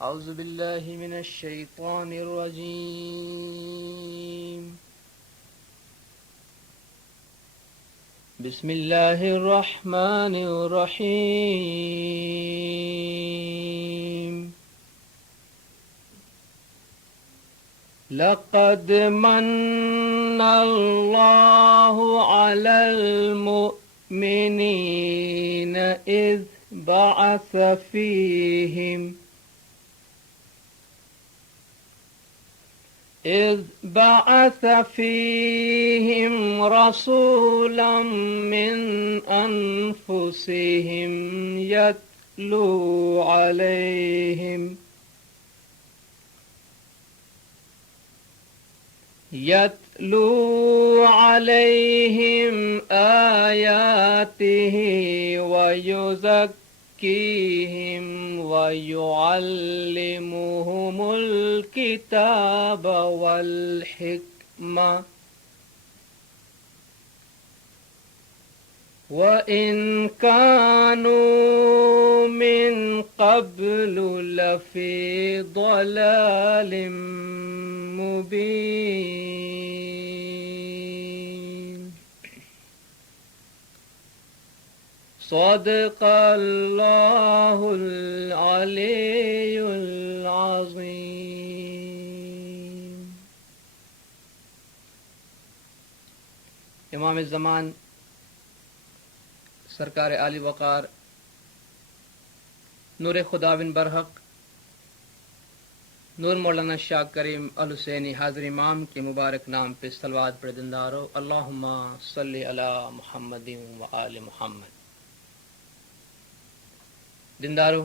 أعوذ بالله من الشيطان الرجيم. بسم الله الرحمن الرحيم. لقد من الله على المؤمنين إذ بعث فيهم رسولا من أنفسهم يتلو عليهم آياته ويزكيهم ويعلمهم الكتاب والحكمة وإن كانوا من قبل لفي ضلال مبين. صدق اللہ العلی العظیم. امام زمان سرکار عالی وقار نور خداوند برحق نور مولانا شاہ کریم الحسینی حاضر امام کے مبارک نام پہ صلوات پڑھ دندارو. اللہم صلی علی محمد و آل محمد. دندارو،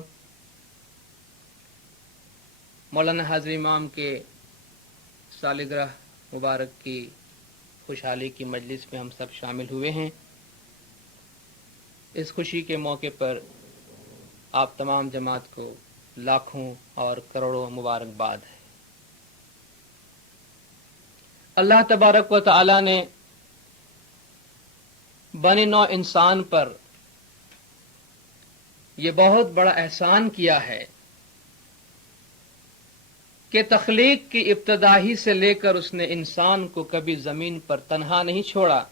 مولانا حاضر امام کے سالگرہ مبارک کی خوشحالی کی مجلس میں ہم سب شامل ہوئے ہیں. اس خوشی کے موقع پر آپ تمام جماعت کو لاکھوں اور کروڑوں مبارکباد ہے. اللہ تبارک و تعالی نے بنی نوع انسان پر یہ بہت بڑا احسان کیا ہے کہ تخلیق کی ابتدا ہی سے لے کر اس نے انسان کو کبھی زمین پر تنہا نہیں چھوڑا،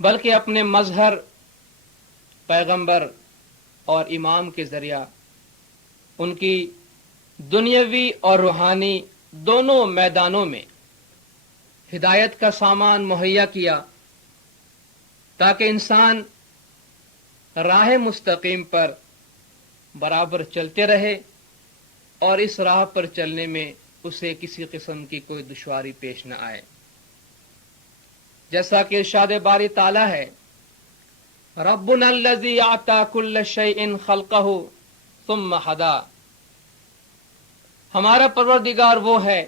بلکہ اپنے مظہر، پیغمبر اور امام کے ذریعہ ان کی دنیاوی اور روحانی دونوں میدانوں میں ہدایت کا سامان مہیا کیا تاکہ انسان راہ مستقیم پر برابر چلتے رہے اور اس راہ پر چلنے میں اسے کسی قسم کی کوئی دشواری پیش نہ آئے. جیسا کہ ارشاد باری تعالی ہے، ربنا الذی اعطى كل شیء خلقہ ثم ہدی. ہمارا پروردگار وہ ہے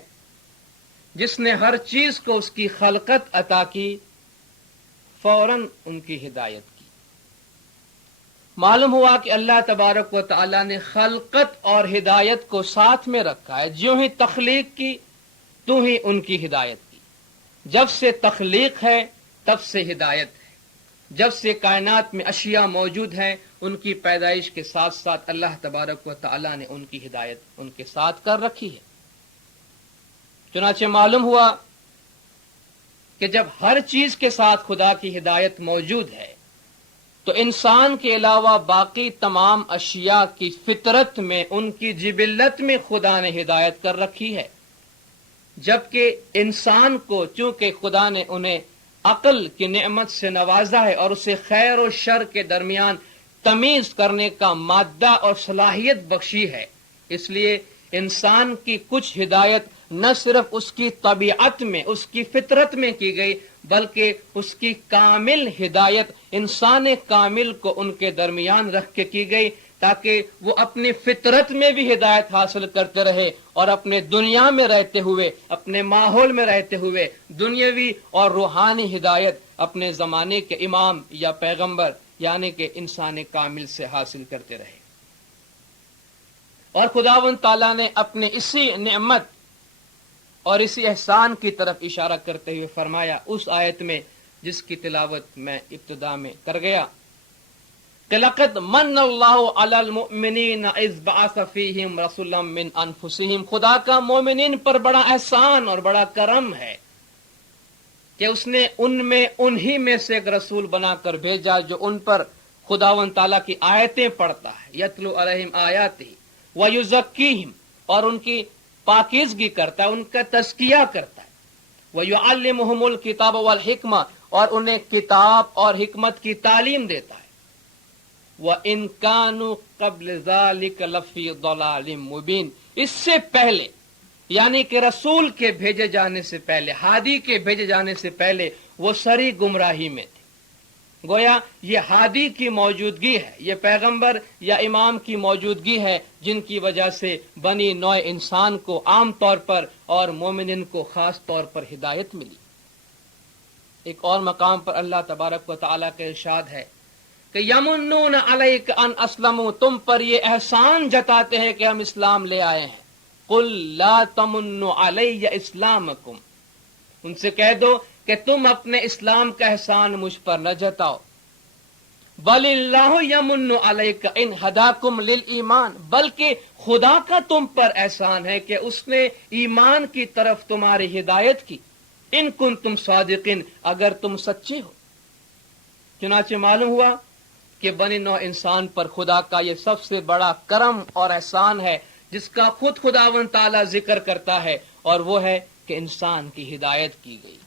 جس نے ہر چیز کو اس کی خلقت عطا کی، فوراً ان کی ہدایت کی. معلوم ہوا کہ اللہ تبارک و تعالی نے خلقت اور ہدایت کو ساتھ میں رکھا ہے. جو ہی تخلیق کی تو ہی ان کی ہدایت کی. جب سے تخلیق ہے تب سے ہدایت ہے. جب سے کائنات میں اشیاء موجود ہیں ان کی پیدائش کے ساتھ ساتھ اللہ تبارک و تعالی نے ان کی ہدایت ان کے ساتھ کر رکھی ہے. چنانچہ معلوم ہوا کہ جب ہر چیز کے ساتھ خدا کی ہدایت موجود ہے تو انسان کے علاوہ باقی تمام اشیاء کی فطرت میں، ان کی جبلت میں خدا نے ہدایت کر رکھی ہے. جبکہ انسان کو چونکہ خدا نے انہیں عقل کی نعمت سے نوازا ہے اور اسے خیر و شر کے درمیان تمیز کرنے کا مادہ اور صلاحیت بخشی ہے، اس لیے انسان کی کچھ ہدایت نہ صرف اس کی طبیعت میں، اس کی فطرت میں کی گئی، بلکہ اس کی کامل ہدایت انسان کامل کو ان کے درمیان رکھ کے کی گئی تاکہ وہ اپنی فطرت میں بھی ہدایت حاصل کرتے رہے اور اپنے دنیا میں رہتے ہوئے، اپنے ماحول میں رہتے ہوئے دنیاوی اور روحانی ہدایت اپنے زمانے کے امام یا پیغمبر یعنی کہ انسان کامل سے حاصل کرتے رہے. اور خداوند تعالیٰ نے اپنے اسی نعمت اور اسی احسان کی طرف اشارہ کرتے ہوئے فرمایا اس آیت میں جس کی تلاوت میں ابتدا میں کر گیا، کہ لقد من اللہ علی المؤمنین اذ بعث فیہم رسولا من انفسہم، خدا کا مومنین پر بڑا احسان اور بڑا کرم ہے کہ اس نے ان میں انہی میں سے ایک رسول بنا کر بھیجا جو ان پر خداوند تعالیٰ کی آیتیں پڑھتا ہے، یتلو علیہم آیاتہ ویزکیہم، اور ان کی پاکیزگی کرتا ہے، ان کا تزکیہ کرتا ہے، ویعلمہم الکتاب والحکمہ، اور انہیں کتاب اور حکمت کی تعلیم دیتا ہے، وَإِن كَانُوا قَبْلَ ذَلِكَ لَفِي ضَلَالٍ مُبِينٍ، اس سے پہلے یعنی کہ رسول کے بھیجے جانے سے پہلے، ہادی کے بھیجے جانے سے پہلے وہ سری گمراہی میں تھے۔ گویا یہ ہادی کی موجودگی ہے، یہ پیغمبر یا امام کی موجودگی ہے جن کی وجہ سے بنی نوع انسان کو عام طور پر اور مومنین کو خاص طور پر ہدایت ملی۔ ایک اور مقام پر اللہ تبارک و تعالیٰ کا ارشاد ہے کہ یمنون علیک ان اسلموا، تم پر یہ احسان جتاتے ہیں کہ ہم اسلام لے آئے ہیں۔ قل لا تمنوا علی اسلامکم، ان سے کہہ دو کہ تم اپنے اسلام کا احسان مجھ پر نہ جتاؤ۔ بل اللہ یمن علیک ان ہداکم للایمان، بلکہ خدا کا تم پر احسان ہے کہ اس نے ایمان کی طرف تمہاری ہدایت کی، ان کنتم صادقین، اگر تم سچے ہو۔ چنانچہ معلوم ہوا کہ بنی نوع انسان پر خدا کا یہ سب سے بڑا کرم اور احسان ہے جس کا خود خداوند تعالیٰ ذکر کرتا ہے، اور وہ ہے کہ انسان کی ہدایت کی گئی۔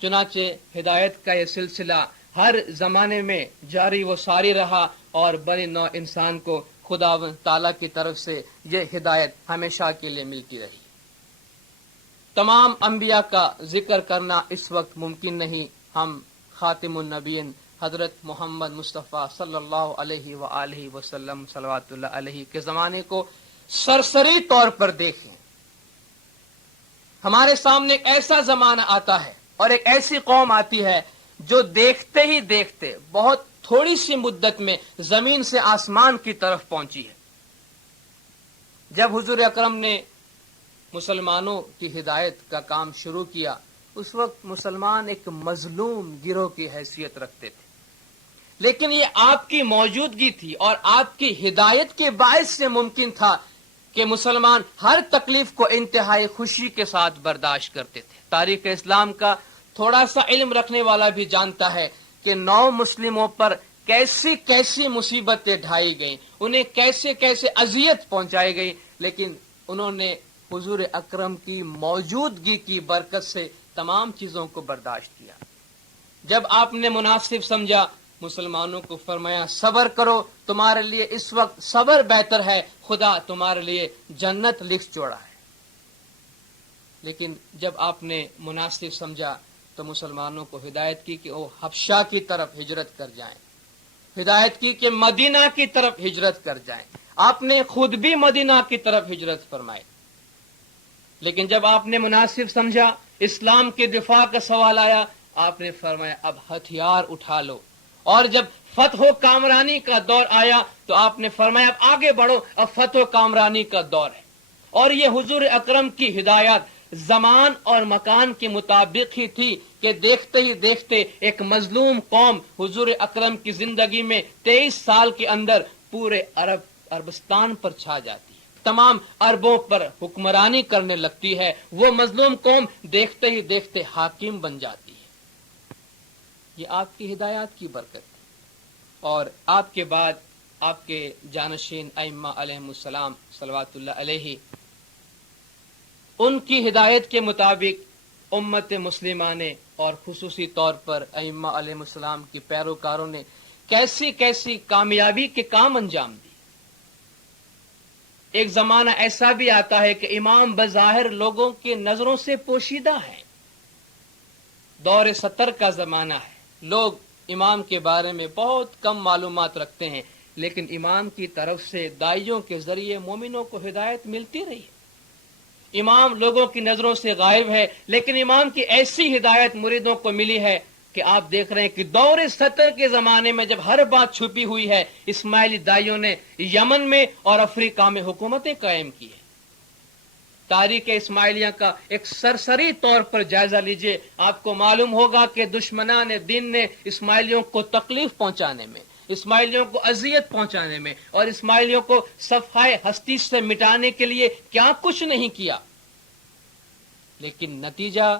چنانچہ ہدایت کا یہ سلسلہ ہر زمانے میں جاری و ساری رہا، اور بنی نوع انسان کو خداوند تعالیٰ کی طرف سے یہ ہدایت ہمیشہ کے لیے ملتی رہی۔ تمام انبیاء کا ذکر کرنا اس وقت ممکن نہیں، ہم خاتم النبیین حضرت محمد مصطفیٰ صلی اللہ علیہ وآلہ وسلم صلوات اللہ علیہ کے زمانے کو سرسری طور پر دیکھیں۔ ہمارے سامنے ایک ایسا زمانہ آتا ہے اور ایک ایسی قوم آتی ہے جو دیکھتے ہی دیکھتے بہت تھوڑی سی مدت میں زمین سے آسمان کی طرف پہنچی ہے۔ جب حضور اکرم نے مسلمانوں کی ہدایت کا کام شروع کیا، اس وقت مسلمان ایک مظلوم گروہ کی حیثیت رکھتے تھے، لیکن یہ آپ کی موجودگی تھی اور آپ کی ہدایت کے باعث سے ممکن تھا کہ مسلمان ہر تکلیف کو انتہائی خوشی کے ساتھ برداشت کرتے تھے۔ تاریخ اسلام کا تھوڑا سا علم رکھنے والا بھی جانتا ہے کہ 9 مسلموں پر کیسی کیسی مصیبتیں ڈھائی گئیں، انہیں کیسے کیسے اذیت پہنچائی گئی، لیکن انہوں نے حضور اکرم کی موجودگی کی برکت سے تمام چیزوں کو برداشت کیا۔ جب آپ نے مناسب سمجھا، مسلمانوں کو فرمایا صبر کرو، تمہارے لیے اس وقت صبر بہتر ہے، خدا تمہارے لیے جنت لکھ چھوڑا ہے۔ لیکن جب آپ نے مناسب سمجھا تو مسلمانوں کو ہدایت کی کہ وہ حبشہ کی طرف ہجرت کر جائیں، ہدایت کی کہ مدینہ کی طرف ہجرت کر جائیں۔ آپ نے خود بھی مدینہ کی طرف ہجرت فرمائی، لیکن جب آپ نے مناسب سمجھا، اسلام کے دفاع کا سوال آیا، آپ نے فرمایا اب ہتھیار اٹھا لو۔ اور جب فتح و کامرانی کا دور آیا تو آپ نے فرمایا اب آگے بڑھو، اب فتح و کامرانی کا دور ہے۔ اور یہ حضور اکرم کی ہدایت زمان اور مکان کے مطابق ہی تھی کہ دیکھتے ہی دیکھتے ایک مظلوم قوم حضور اکرم کی زندگی میں 23 سال کے اندر پورے عربستان پر چھا جاتی ہے، تمام عربوں پر حکمرانی کرنے لگتی ہے۔ وہ مظلوم قوم دیکھتے ہی دیکھتے حاکم بن جاتی ہے۔ یہ آپ کی ہدایات کی برکت ہے، اور آپ کے بعد آپ کے جانشین ائمہ علیہم السلام صلوات اللہ علیہ، ان کی ہدایت کے مطابق امت مسلمہ نے اور خصوصی طور پر ائمہ علیہم السلام کی پیروکاروں نے کیسی کیسی کامیابی کے کام انجام دی۔ ایک زمانہ ایسا بھی آتا ہے کہ امام بظاہر لوگوں کی نظروں سے پوشیدہ ہے، دور 70 کا زمانہ ہے، لوگ امام کے بارے میں بہت کم معلومات رکھتے ہیں، لیکن امام کی طرف سے داعیوں کے ذریعے مومنوں کو ہدایت ملتی رہی ہے۔ امام لوگوں کی نظروں سے غائب ہے، لیکن امام کی ایسی ہدایت مریدوں کو ملی ہے کہ آپ دیکھ رہے ہیں کہ دور 70 کے زمانے میں جب ہر بات چھپی ہوئی ہے، اسماعیلی داعیوں نے یمن میں اور افریقہ میں حکومتیں قائم کی ہیں۔ تاریخ اسماعیلیہ کا ایک سرسری طور پر جائزہ لیجئے، آپ کو معلوم ہوگا کہ دشمنان دین نے اسماعیلیوں کو تکلیف پہنچانے میں، اسماعیلیوں کو اذیت پہنچانے میں اور اسماعیلیوں کو صفحۂ ہستی سے مٹانے کے لیے کیا کچھ نہیں کیا، لیکن نتیجہ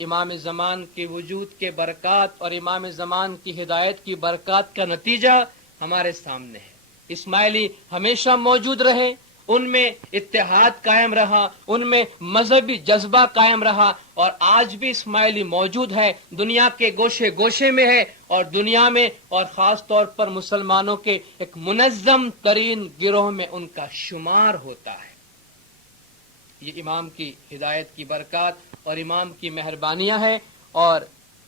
امام زمان کے وجود کے برکات اور امام زمان کی ہدایت کی برکات کا نتیجہ ہمارے سامنے ہے۔ اسماعیلی ہمیشہ موجود رہے، ان میں اتحاد قائم رہا، ان میں مذہبی جذبہ قائم رہا، اور آج بھی اسماعیلی موجود ہے، دنیا کے گوشے گوشے میں ہے، اور دنیا میں اور خاص طور پر مسلمانوں کے ایک منظم ترین گروہ میں ان کا شمار ہوتا ہے۔ یہ امام کی ہدایت کی برکات اور امام کی مہربانیاں ہیں، اور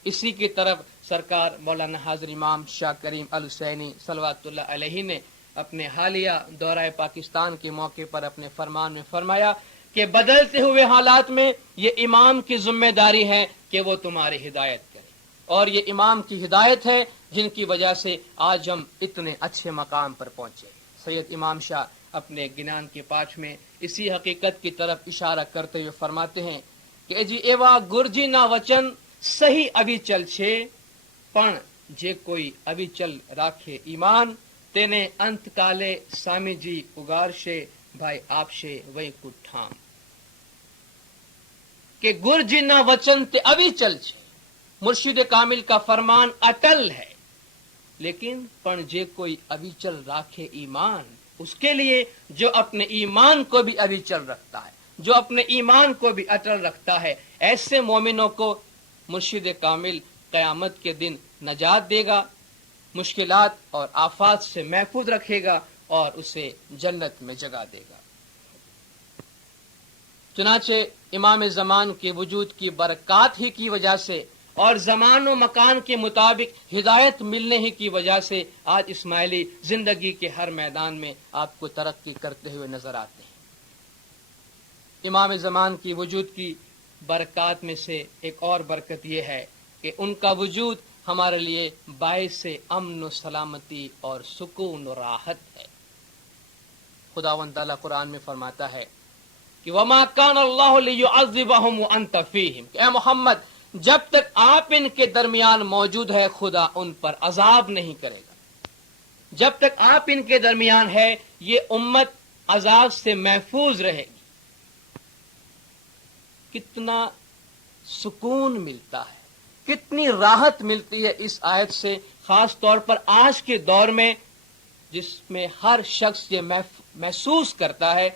اسی کی طرف سرکار مولانا حاضر امام شاہ کریم الحسینی صلوات اللہ علیہ نے اپنے حالیہ دورہ پاکستان کے موقع پر اپنے فرمان میں فرمایا کہ بدلتے ہوئے حالات میں یہ امام کی ذمہ داری ہے کہ وہ تمہاری ہدایت کرے، اور یہ امام کی ہدایت ہے جن کی وجہ سے آج ہم اتنے اچھے مقام پر پہنچے۔ سید امام شاہ اپنے گنان کے پاٹ میں اسی حقیقت کی طرف اشارہ کرتے ہوئے فرماتے ہیں کہ جی ایوا گرجی نا وچن صحیح ابھی چل چھے پن جے کوئی ابھی چل راکھے ایمان تینے انت کالے سامی جی اگار شے بھائی آپ شے وہی کٹھام، کہ گرجی نا وچن تے ابھی چل چھے، مرشد کامل کا فرمان اٹل ہے، لیکن پن جے کوئی ابھی چل راکھے ایمان، اس کے لیے جو اپنے ایمان کو بھی ابھی چل رکھتا ہے، جو اپنے ایمان کو بھی اٹل رکھتا ہے، ایسے مومنوں کو مرشد کامل قیامت کے دن نجات دے گا، مشکلات اور آفات سے محفوظ رکھے گا اور اسے جنت میں جگہ دے گا۔ چنانچہ امام زمان کے وجود کی برکات ہی کی وجہ سے اور زمان و مکان کے مطابق ہدایت ملنے ہی کی وجہ سے آج اسماعیلی زندگی کے ہر میدان میں آپ کو ترقی کرتے ہوئے نظر آتے ہیں۔ امام زمان کی وجود کی برکات میں سے ایک اور برکت یہ ہے کہ ان کا وجود ہمارے لیے باعث امن و سلامتی اور سکون و راحت ہے۔ خداوند تعالیٰ قرآن میں فرماتا ہے کہ وَمَا كَانَ اللَّهُ لِيُعَذِّبَهُمْ وَأَنْتَ فِيهِمْ، کہ اے محمد جب تک آپ ان کے درمیان موجود ہے خدا ان پر عذاب نہیں کرے گا۔ جب تک آپ ان کے درمیان ہے یہ امت عذاب سے محفوظ رہے گی۔ کتنا سکون ملتا ہے، کتنی راحت ملتی ہے اس آیت سے، خاص طور پر آج کے دور میں جس میں ہر شخص یہ محسوس کرتا ہے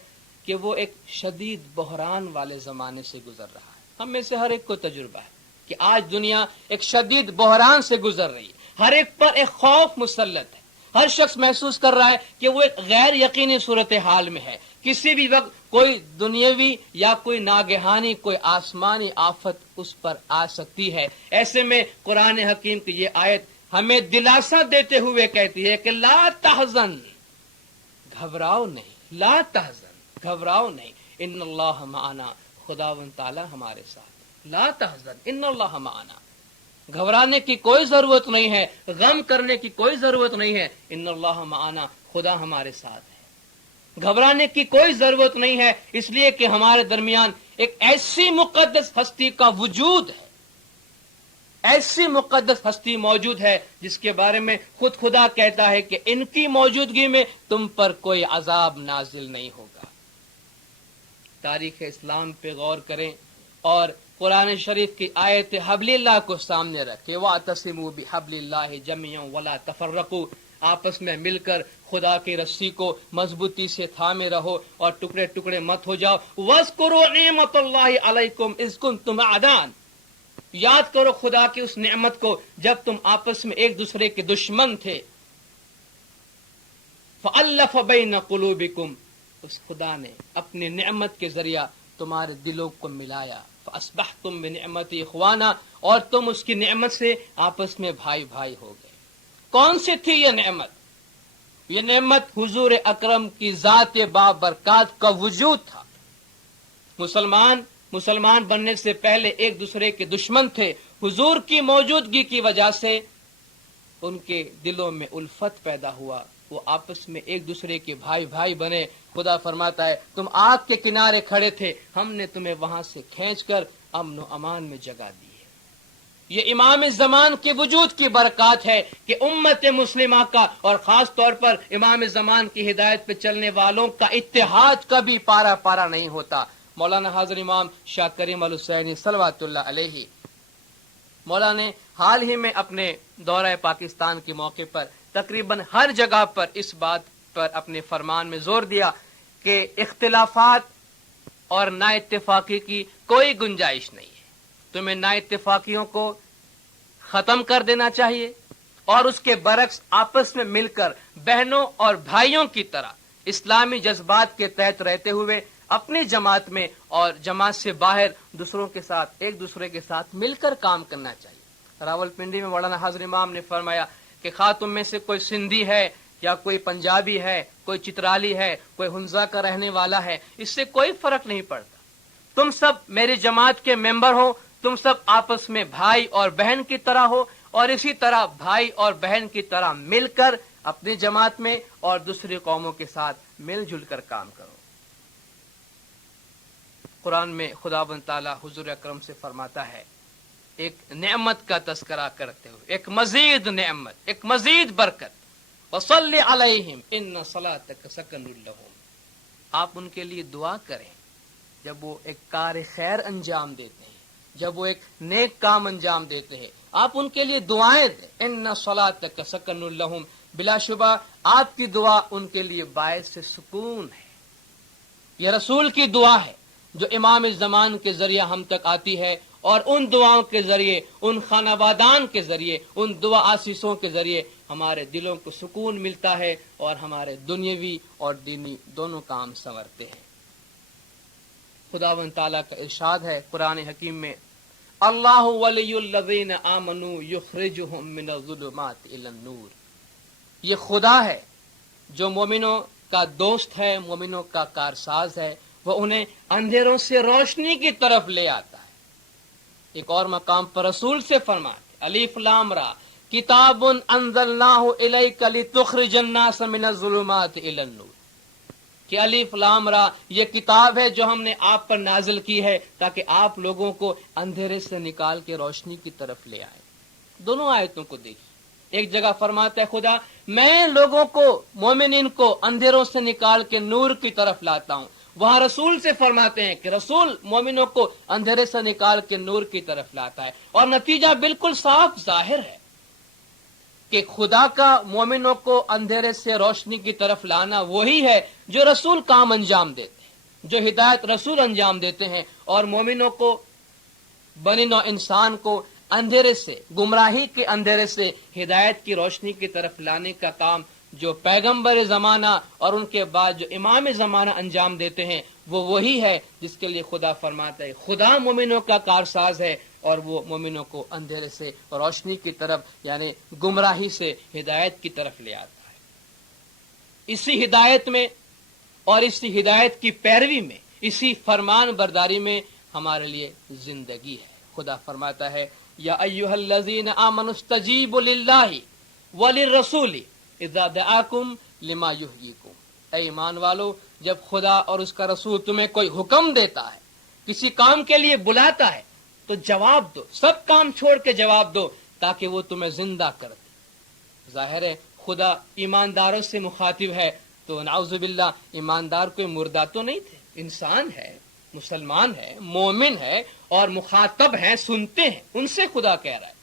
کہ وہ ایک شدید بحران والے زمانے سے گزر رہا ہے۔ ہم میں سے ہر ایک کو تجربہ ہے کہ آج دنیا ایک شدید بحران سے گزر رہی ہے، ہر ایک پر ایک خوف مسلط ہے، ہر شخص محسوس کر رہا ہے کہ وہ ایک غیر یقینی صورتحال میں ہے، کسی بھی وقت کوئی دنیاوی یا کوئی ناگہانی کوئی آسمانی آفت اس پر آ سکتی ہے۔ ایسے میں قرآن حکیم کی یہ آیت ہمیں دلاسا دیتے ہوئے کہتی ہے کہ لا تحزن، گھبراؤ نہیں، لا تحزن، گھبراؤ نہیں، ان اللہ معنا، خداوند تعالی ہمارے ساتھ، لا تحزن ان اللہ معنا، گھبرانے کی کوئی ضرورت نہیں ہے، غم کرنے کی کوئی ضرورت نہیں ہے، ان اللہ معنا، خدا ہمارے ساتھ ہے۔ گھبرانے کی کوئی ضرورت نہیں ہے، اس لیے کہ ہمارے درمیان ایک ایسی مقدس ہستی کا وجود ہے، ایسی مقدس ہستی موجود ہے جس کے بارے میں خود خدا کہتا ہے کہ ان کی موجودگی میں تم پر کوئی عذاب نازل نہیں ہوگا۔ تاریخ اسلام پہ غور کریں اور قرآن شریف کی آیت حبل اللہ کو سامنے رکھیں، وَاعْتَصِمُوا بِحَبْلِ اللَّهِ جَمِيعًا وَلَا تَفَرَّقُوا، آپس میں مل کر خدا کی رسی کو مضبوطی سے تھامے رہو اور ٹکڑے ٹکڑے مت ہو جاؤ۔ وَاذْكُرُوا نِعْمَةَ اللَّهِ عَلَيْكُمْ إِذْ كُنْتُمْ أَعْدَاءً، یاد کرو خدا کی اس نعمت کو جب تم آپس میں ایک دوسرے کے دشمن تھے۔ فَأَلَّفَ بَيْنَ قُلُوبِكُمْ، اس خدا نے اپنی نعمت کے ذریعہ تمہارے دلوں کو ملایا۔ فَأَصْبَحْتُمْ بِنِعْمَتِهِ إِخْوَانًا، اور تم اس کی نعمت سے آپس میں بھائی بھائی ہو گئے۔ کون سی تھی یہ نعمت؟ یہ نعمت حضور اکرم کی ذات بابرکات کا وجود تھا۔ مسلمان بننے سے پہلے ایک دوسرے کے دشمن تھے، حضور کی موجودگی کی وجہ سے ان کے دلوں میں الفت پیدا ہوا، وہ آپس میں ایک دوسرے کے بھائی بھائی بنے۔ خدا فرماتا ہے تم آگ کے کنارے کھڑے تھے، ہم نے تمہیں وہاں سے کھینچ کر امن و امان میں جگہ دی ہے۔ یہ امام زمان کے وجود کی برکات ہے کہ امت مسلمہ کا اور خاص طور پر امام زمان کی ہدایت پہ چلنے والوں کا اتحاد کبھی پارا پارا نہیں ہوتا۔ مولانا حاضر امام شاہ کریم الحسینی صلوات اللہ علیہ مولانا نے حال ہی میں اپنے دورہ پاکستان کے موقع پر تقریباً ہر جگہ پر اس بات پر اپنے فرمان میں زور دیا کہ اختلافات اور نا اتفاقی کی کوئی گنجائش نہیں ہے، تمہیں نا اتفاقیوں کو ختم کر دینا چاہیے اور اس کے برعکس آپس میں مل کر بہنوں اور بھائیوں کی طرح اسلامی جذبات کے تحت رہتے ہوئے اپنی جماعت میں اور جماعت سے باہر دوسروں کے ساتھ ایک دوسرے کے ساتھ مل کر کام کرنا چاہیے۔ راولپنڈی میں مولانا حاضر امام نے فرمایا کہ خواہ تم میں سے کوئی سندھی ہے یا کوئی پنجابی ہے، کوئی چترالی ہے، کوئی ہنزا کا رہنے والا ہے، اس سے کوئی فرق نہیں پڑتا، تم سب میری جماعت کے ممبر ہو، تم سب آپس میں بھائی اور بہن کی طرح ہو اور اسی طرح بھائی اور بہن کی طرح مل کر اپنی جماعت میں اور دوسری قوموں کے ساتھ مل جل کر کام کرو۔ قرآن میں خداوند تعالیٰ حضور اکرم سے فرماتا ہے ایک نعمت کا تذکرہ کرتے ہوئے، ایک مزید نعمت، ایک مزید برکت، وصلی علیہم ان صلاتک سکن لہم، آپ ان کے لیے دعا کریں جب وہ ایک کار خیر انجام دیتے ہیں، جب وہ ایک نیک کام انجام دیتے ہیں، آپ ان کے لیے دعائیں دیں۔ ان صلاتک سکن لہم، بلا شبہ آپ کی دعا ان کے لیے باعث سے سکون ہے۔ یہ رسول کی دعا ہے جو امام زمان کے ذریعے ہم تک آتی ہے، اور ان دعاؤں کے ذریعے، ان خانوادان کے ذریعے، ان دعا آسیسوں کے ذریعے ہمارے دلوں کو سکون ملتا ہے اور ہمارے دنیاوی اور دینی دونوں کام سنورتے ہیں۔ خداوند تعالیٰ کا ارشاد ہے قرآن حکیم میں، اللہ ولی الذین آمنوا یخرجہم من الظلمات الی النور، یہ خدا ہے جو مومنوں کا دوست ہے، مومنوں کا کارساز ہے، وہ انہیں اندھیروں سے روشنی کی طرف لے آتا ہے۔ ایک اور مقام پر رسول سے فرماتے الف لام را کتاب انزلناہ الیک لتخرج الناس من الظلمات الی النور، کہ الف لام را یہ کتاب ہے جو ہم نے آپ پر نازل کی ہے تاکہ آپ لوگوں کو اندھیرے سے نکال کے روشنی کی طرف لے آئے۔ دونوں آیتوں کو دیکھیے، ایک جگہ فرماتا ہے خدا میں لوگوں کو، مومنین کو اندھیروں سے نکال کے نور کی طرف لاتا ہوں، وہاں رسول سے فرماتے ہیں کہ رسول مومنوں کو اندھیرے سے نکال کے نور کی طرف لاتا ہے، اور نتیجہ بالکل صاف ظاہر ہے کہ خدا کا مومنوں کو اندھیرے سے روشنی کی طرف لانا وہی ہے جو رسول کام انجام دیتے ہیں، جو ہدایت رسول انجام دیتے ہیں، اور مومنوں کو، بنی نوع انسان کو اندھیرے سے، گمراہی کے اندھیرے سے ہدایت کی روشنی کی طرف لانے کا کام جو پیغمبر زمانہ اور ان کے بعد جو امام زمانہ انجام دیتے ہیں وہ وہی ہے جس کے لیے خدا فرماتا ہے خدا مومنوں کا کارساز ہے، اور وہ مومنوں کو اندھیرے سے روشنی کی طرف یعنی گمراہی سے ہدایت کی طرف لے آتا ہے۔ اسی ہدایت میں اور اسی ہدایت کی پیروی میں، اسی فرمان برداری میں ہمارے لیے زندگی ہے۔ خدا فرماتا ہے یا ایھا الذین آمنوا استجیبوا للہ وللرسول اذا دعاکم لما یحییکم، اے ایمان والو جب خدا اور اس کا رسول تمہیں کوئی حکم دیتا ہے، کسی کام کے لیے بلاتا ہے تو جواب دو، سب کام چھوڑ کے جواب دو تاکہ وہ تمہیں زندہ کر دے۔ ظاہر ہے خدا ایمانداروں سے مخاطب ہے تو نعوذ باللہ ایماندار کوئی مردہ تو نہیں تھے، انسان ہے، مسلمان ہے، مومن ہے اور مخاطب ہیں، سنتے ہیں، ان سے خدا کہہ رہا ہے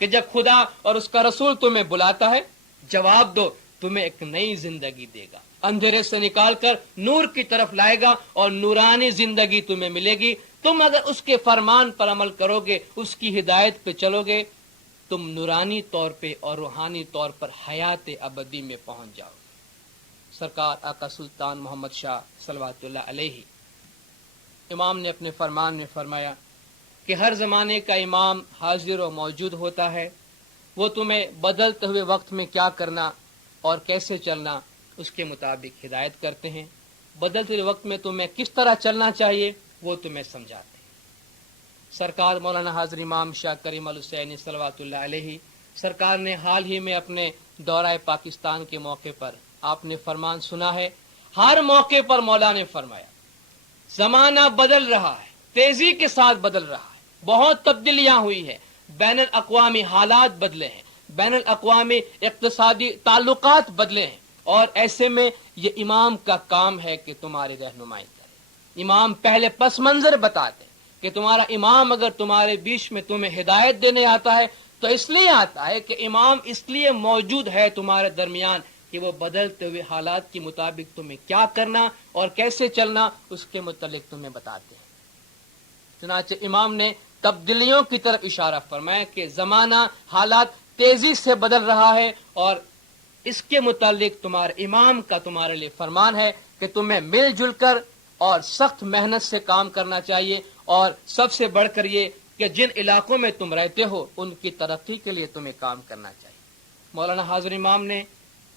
کہ جب خدا اور اس کا رسول تمہیں بلاتا ہے جواب دو، تمہیں ایک نئی زندگی دے گا، اندھیرے سے نکال کر نور کی طرف لائے گا اور نورانی زندگی تمہیں ملے گی۔ تم اگر اس کے فرمان پر عمل کرو گے، اس کی ہدایت پہ چلو گے، تم نورانی طور پہ اور روحانی طور پر حیات ابدی میں پہنچ جاؤ گے۔ سرکار آقا سلطان محمد شاہ صلوات اللہ علیہ امام نے اپنے فرمان میں فرمایا کہ ہر زمانے کا امام حاضر و موجود ہوتا ہے، وہ تمہیں بدلتے ہوئے وقت میں کیا کرنا اور کیسے چلنا اس کے مطابق ہدایت کرتے ہیں، بدلتے ہوئے وقت میں تمہیں کس طرح چلنا چاہیے وہ تمہیں سمجھاتے ہیں۔ سرکار مولانا حاضر امام شاہ کریم الحسینی صلوات اللہ علیہ سرکار نے حال ہی میں اپنے دورہ پاکستان کے موقع پر آپ نے فرمان سنا ہے، ہر موقع پر مولا نے فرمایا زمانہ بدل رہا ہے، تیزی کے ساتھ بدل رہا ہے، بہت تبدیلیاں ہوئی ہیں، بین الاقوامی حالات بدلے ہیں، بین الاقوامی اقتصادی تعلقات بدلے ہیں، اور ایسے میں یہ امام کا کام ہے کہ تمہاری رہنمائی کرے۔ امام پہلے پس منظر بتاتے ہیں کہ تمہارا امام اگر تمہارے بیچ میں تمہیں ہدایت دینے آتا ہے تو اس لیے آتا ہے کہ امام اس لیے موجود ہے تمہارے درمیان کہ وہ بدلتے ہوئے حالات کے مطابق تمہیں کیا کرنا اور کیسے چلنا اس کے متعلق تمہیں بتاتے ہیں۔ چنانچہ امام نے تبدیلیوں کی طرف اشارہ فرمایا کہ زمانہ حالات تیزی سے بدل رہا ہے، اور اس کے متعلق تمہارے امام کا تمہارے لیے فرمان ہے کہ تمہیں مل جل کر اور سخت محنت سے کام کرنا چاہیے، اور سب سے بڑھ کر یہ کہ جن علاقوں میں تم رہتے ہو ان کی ترقی کے لیے تمہیں کام کرنا چاہیے۔ مولانا حاضر امام نے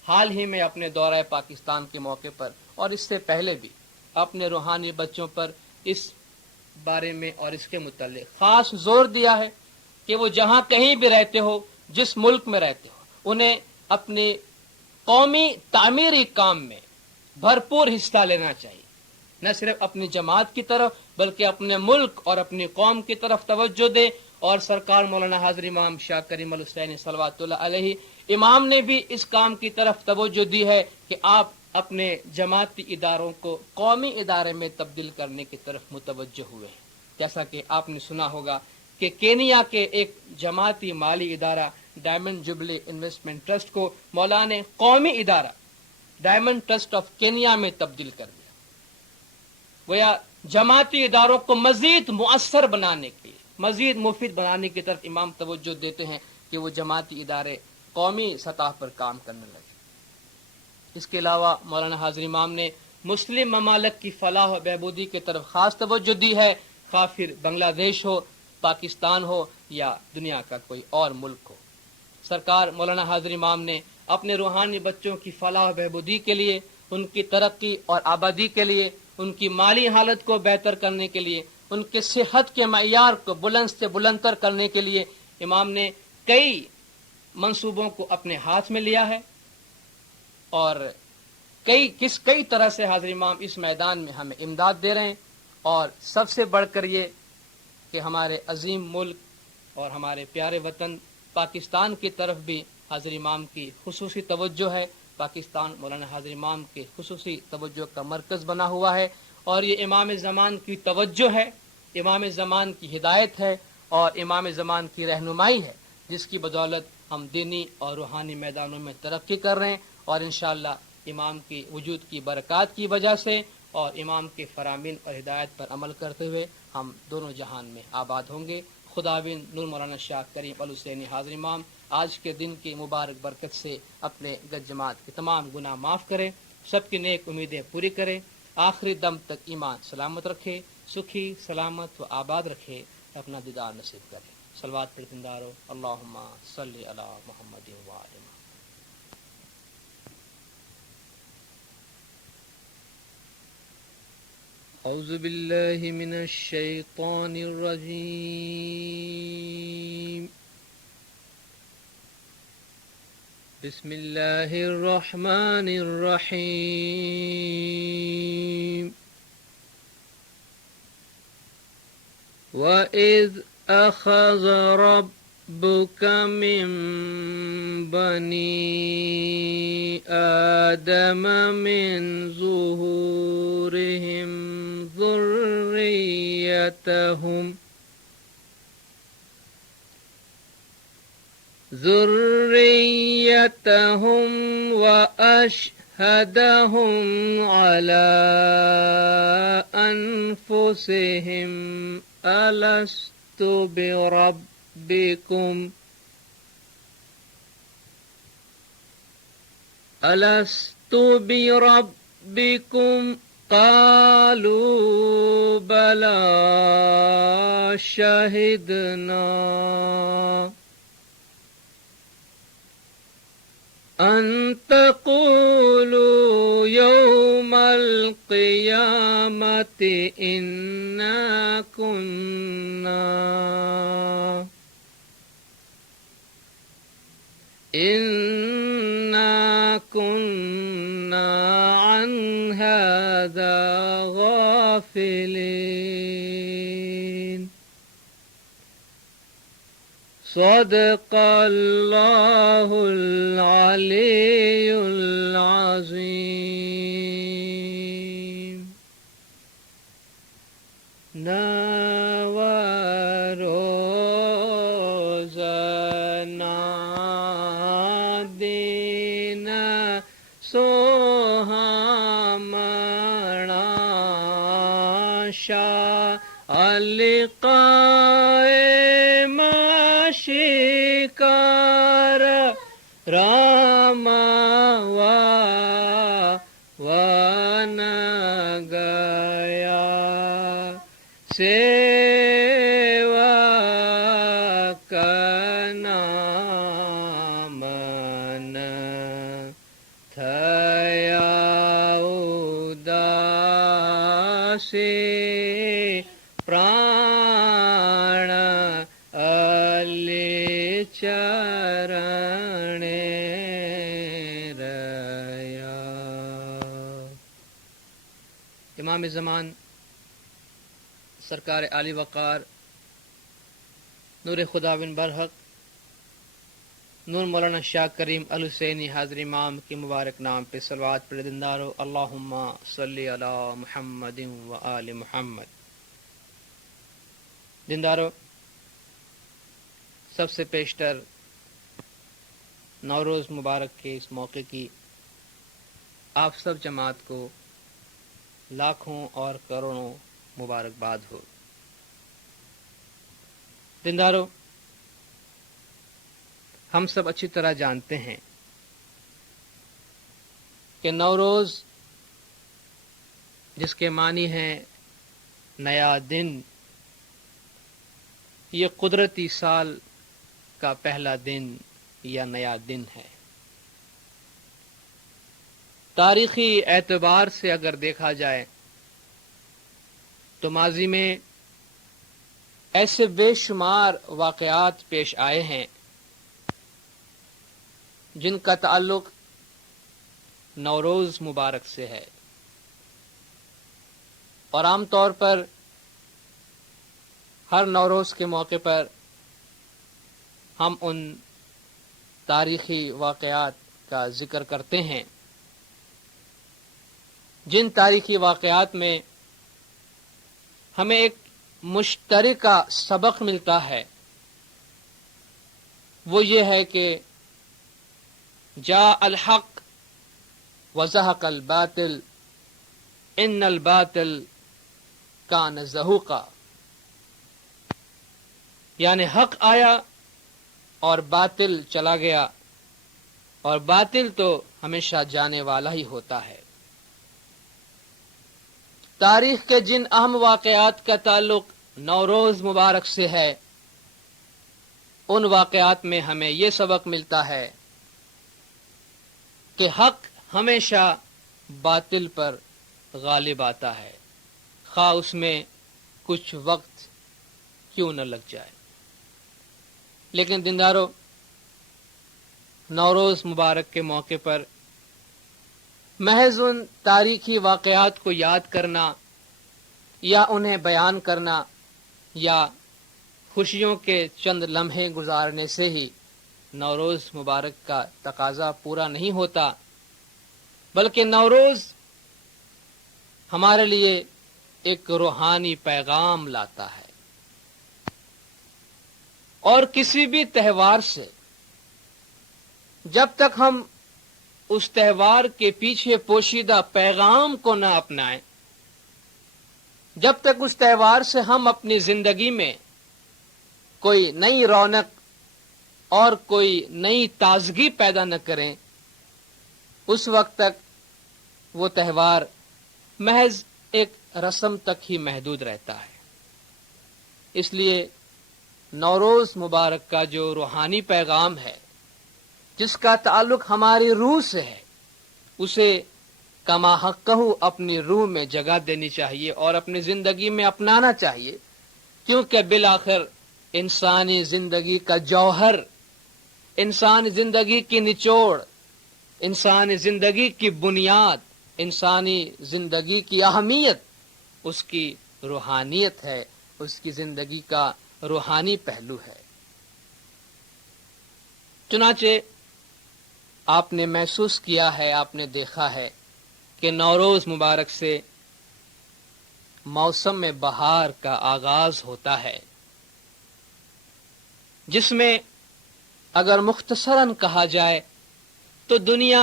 حال ہی میں اپنے دورہ پاکستان کے موقع پر اور اس سے پہلے بھی اپنے روحانی بچوں پر اس بارے میں اور اس کے متعلق خاص زور دیا ہے کہ وہ جہاں کہیں بھی رہتے ہو، جس ملک میں رہتے ہو، انہیں اپنے قومی تعمیری کام میں بھرپور حصہ لینا چاہیے، نہ صرف اپنی جماعت کی طرف بلکہ اپنے ملک اور اپنی قوم کی طرف توجہ دے۔ اور سرکار مولانا حاضر امام شاہ کریم الحسینی صلوات اللہ علیہ امام نے بھی اس کام کی طرف توجہ دی ہے کہ آپ اپنے جماعتی اداروں کو قومی ادارے میں تبدیل کرنے کی طرف متوجہ ہوئے ہیں۔ جیسا کہ آپ نے سنا ہوگا کہ کینیا کے ایک جماعتی مالی ادارہ ڈائمنڈ جبلی انویسٹمنٹ ٹرسٹ کو مولانا نے قومی ادارہ ڈائمنڈ ٹرسٹ آف کینیا میں تبدیل کر دیا۔ گویا جماعتی اداروں کو مزید مؤثر بنانے کے لیے، مزید مفید بنانے کی طرف امام توجہ دیتے ہیں کہ وہ جماعتی ادارے قومی سطح پر کام کرنے لگے۔ اس کے علاوہ مولانا حاضر امام نے مسلم ممالک کی فلاح و بہبودی کی طرف خاص توجہ دی ہے، خواہ پھر بنگلہ دیش ہو، پاکستان ہو یا دنیا کا کوئی اور ملک ہو۔ سرکار مولانا حاضر امام نے اپنے روحانی بچوں کی فلاح و بہبودی کے لیے، ان کی ترقی اور آبادی کے لیے، ان کی مالی حالت کو بہتر کرنے کے لیے، ان کے صحت کے معیار کو بلند سے بلندتر کرنے کے لیے امام نے کئی منصوبوں کو اپنے ہاتھ میں لیا ہے، اور کئی طرح سے حاضر امام اس میدان میں ہمیں امداد دے رہے ہیں۔ اور سب سے بڑھ کر یہ کہ ہمارے عظیم ملک اور ہمارے پیارے وطن پاکستان کی طرف بھی حاضر امام کی خصوصی توجہ ہے۔ پاکستان مولانا حاضر امام کے خصوصی توجہ کا مرکز بنا ہوا ہے، اور یہ امام زمان کی توجہ ہے، امام زمان کی ہدایت ہے اور امام زمان کی رہنمائی ہے، جس کی بدولت ہم دینی اور روحانی میدانوں میں ترقی کر رہے ہیں، اور انشاءاللہ امام کی وجود کی برکات کی وجہ سے اور امام کے فرامین اور ہدایت پر عمل کرتے ہوئے ہم دونوں جہان میں آباد ہوں گے۔ خداوند نور مولانا شاہ کریم الحسینی حاضر امام آج کے دن کی مبارک برکت سے اپنے گج جماعت کے تمام گناہ معاف کرے، سب کی نیک امیدیں پوری کرے، آخری دم تک ایمان سلامت رکھے، سکھی سلامت و آباد رکھے، اپنا دیدار نصیب کرے۔ صلوات پر زندہ رہو۔ اللہم صلی علی محمد و آل محمد۔ اعوذ باللہ من الشیطان الرجیم، بسم اللہ الرحمن الرحیم۔ وَإِذْ أَخَذَ رَبُّكَ مِنْ بَنِي آدَمَ مِنْ ظُهُورِهِمْ ذُرِّيَّتَهُمْ وَأَشْهَدَهُمْ عَلَىٰ أَنفُسِهِمْ أَلَسْتُ بِرَبِّكُمْ قَالُوا بَلَىٰ شَهِدْنَا أَن تَقُولُوا يَوْمَ الْقِيَامَةِ إِنَّا كُنَّا عَنْ هَذَا غَافِلِينَ۔ صدق اللہ العلی العظیم. نوروز دین سوہامنا القائم شکار رام ون گیا سیوا کنامن تھیا اداسی پران علی چرن ریا. امام زمان سرکار عالی وقار نور خدا بن برحق نور مولانا شاہ کریم الحسینی حاضر امام کی مبارک نام پہ صلوات پڑھ دیندارو. اللہم صلی علی محمد و آل محمد. دیندارو، سب سے پیشتر نوروز مبارک کے اس موقع کی آپ سب جماعت کو لاکھوں اور کروڑوں مبارکباد ہو. دیندارو، ہم سب اچھی طرح جانتے ہیں کہ نوروز جس کے معنی ہیں نیا دن، یہ قدرتی سال کا پہلا دن یا نیا دن ہے. تاریخی اعتبار سے اگر دیکھا جائے تو ماضی میں ایسے بے شمار واقعات پیش آئے ہیں جن کا تعلق نوروز مبارک سے ہے، اور عام طور پر ہر نوروز کے موقع پر ہم ان تاریخی واقعات کا ذکر کرتے ہیں جن تاریخی واقعات میں ہمیں ایک مشترکہ سبق ملتا ہے. وہ یہ ہے کہ جاء الحق وزهق الباطل ان الباطل کان زہوقا، یعنی حق آیا اور باطل چلا گیا، اور باطل تو ہمیشہ جانے والا ہی ہوتا ہے. تاریخ کے جن اہم واقعات کا تعلق نوروز مبارک سے ہے، ان واقعات میں ہمیں یہ سبق ملتا ہے کہ حق ہمیشہ باطل پر غالب آتا ہے، خواہ اس میں کچھ وقت کیوں نہ لگ جائے. لیکن دیندارو، نوروز مبارک کے موقع پر محض ان تاریخی واقعات کو یاد کرنا یا انہیں بیان کرنا یا خوشیوں کے چند لمحے گزارنے سے ہی نوروز مبارک کا تقاضا پورا نہیں ہوتا، بلکہ نوروز ہمارے لیے ایک روحانی پیغام لاتا ہے. اور کسی بھی تہوار سے جب تک ہم اس تہوار کے پیچھے پوشیدہ پیغام کو نہ اپنائیں، جب تک اس تہوار سے ہم اپنی زندگی میں کوئی نئی رونق اور کوئی نئی تازگی پیدا نہ کریں، اس وقت تک وہ تہوار محض ایک رسم تک ہی محدود رہتا ہے. اس لیے نوروز مبارک کا جو روحانی پیغام ہے، جس کا تعلق ہماری روح سے ہے، اسے کما حقہ اپنی روح میں جگہ دینی چاہیے اور اپنی زندگی میں اپنانا چاہیے، کیونکہ بالآخر انسانی زندگی کا جوہر، انسانی زندگی کی نچوڑ، انسانی زندگی کی بنیاد، انسانی زندگی کی اہمیت اس کی روحانیت ہے، اس کی زندگی کا روحانی پہلو ہے. چنانچہ آپ نے محسوس کیا ہے، آپ نے دیکھا ہے کہ نوروز مبارک سے موسم میں بہار کا آغاز ہوتا ہے، جس میں اگر مختصراً کہا جائے تو دنیا